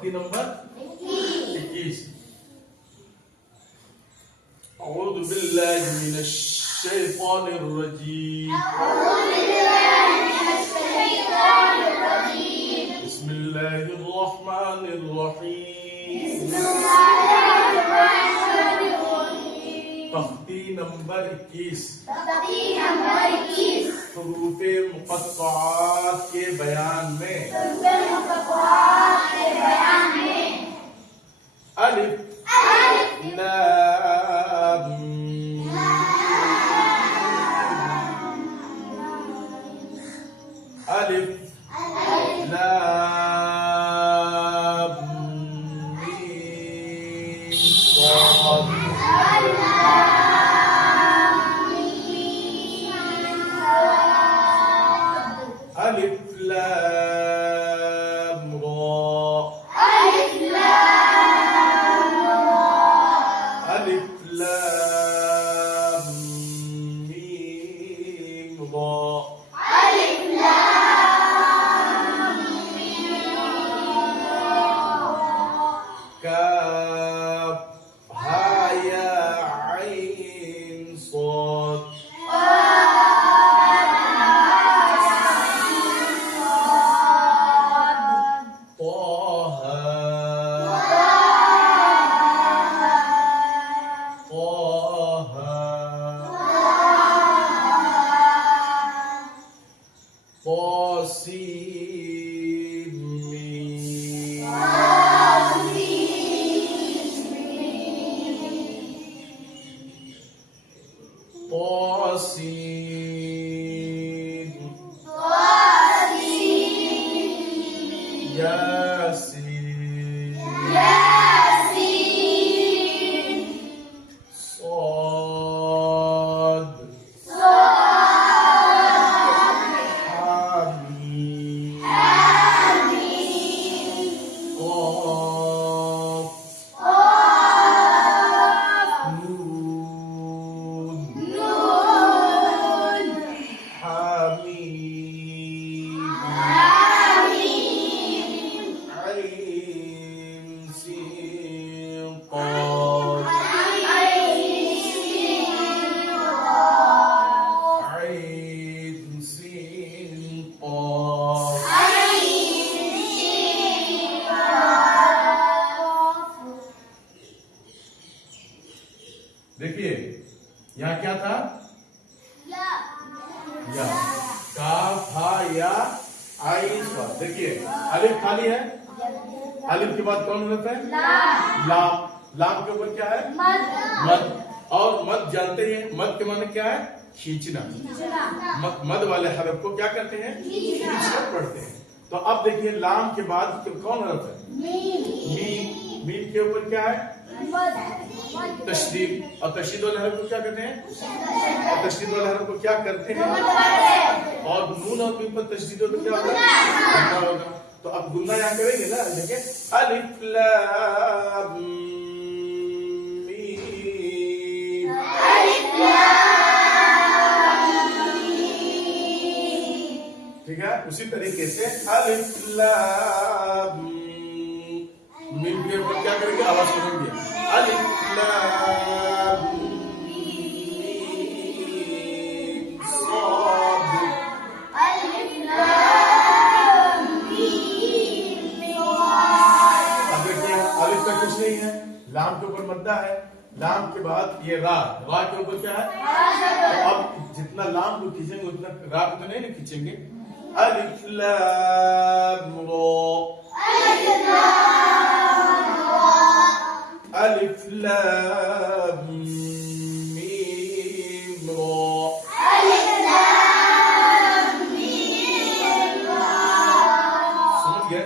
तख्ती नंबर 21। औज़ु बिल्लाहि मिनश शैतानिर रजीम। बिस्मिल्लाहिर रहमानिर रहीम। तख्ती नंबर 21। हुरूफ़े मुक़त्तआत के बयान में अलिफ लाम मीम। अलिफ लाम मीम साद। अलिफ लाम रा। अलिफ लाम मीम रा। काफ हा या ऐन साद। देखिए यहाँ क्या था? या। काफ हा या आइन स्वाद। देखिए अलिफ खाली है, अलिफ के बाद कौन हरफ है? लाम। लाम के ऊपर क्या है? मद। और मद जानते हैं, मद के माने क्या है? खींचना। मद वाले हरफ को क्या करते हैं? खींचकर पढ़ते हैं। तो अब देखिए लाम के बाद कौन हरफ है? मीम। मीम के ऊपर क्या है? तशदीद। और तशदीद वाले हरफ को क्या कहते हैं? और तशदीद वाले हरफ को क्या करते हैं? और नून और मीम पर तशदीद हो तो क्या होगा? गुन्ना होगा। तो अब गुन्ना यहाँ करेंगे ना, देखिए अलिफ लाम मीम। ठीक है, उसी तरीके से अलिफ लाम मीम के ऊपर क्या करेंगे? आवाज करेंगे अलिफ लाम मीम साद। अब देखिए अलिफ का कुछ नहीं है, लाम के ऊपर मद्दा है, लाम के बाद ये रा। रा के ऊपर क्या है? तो अब जितना लाम को खींचेंगे उतना रा को तो नहीं ना खींचेंगे। अलिफ लाम रा। अलिफ लाम मीम रा। समझ गए?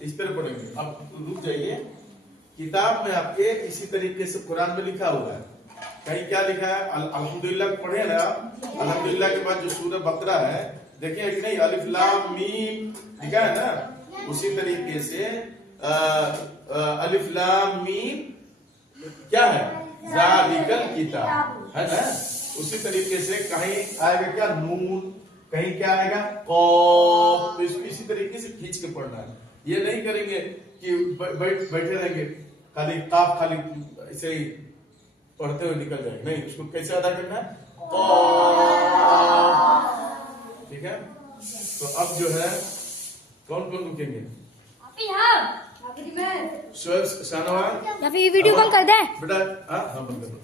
इस तरह पढ़ेंगे। अब रुक जाइए, किताब में आपके इसी तरीके से कुरान में लिखा हुआ है। कहीं क्या लिखा है? अल्हम्दुलिल्लाह पढ़े ना। अल्हम्दुलिल्लाह के बाद जो सूरह बकरा है, देखिए कि नहीं अलिफ लाम मीम लिखा है ना, उसी तरीके से अलिफ लाम मीम क्या है? ज़ालिकल किताब है ना। उसी तरीके से कहीं आएगा क्या? नून, कहीं क्या आएगा कॉफ, तो इसी तरीके से खींच के पढ़ना है। ये नहीं करेंगे कि बैठे रहेंगे खाली काफ खाली ऐसे ही पढ़ते हुए निकल जाएंगे, नहीं, उसको कैसे अदा करना है कॉफ। ठीक है, तो अब जो है कौन कौन रुकेंगे? शाहनवाज या फिर वीडियो बंद कर दे बेटा। हाँ बंद कर दो।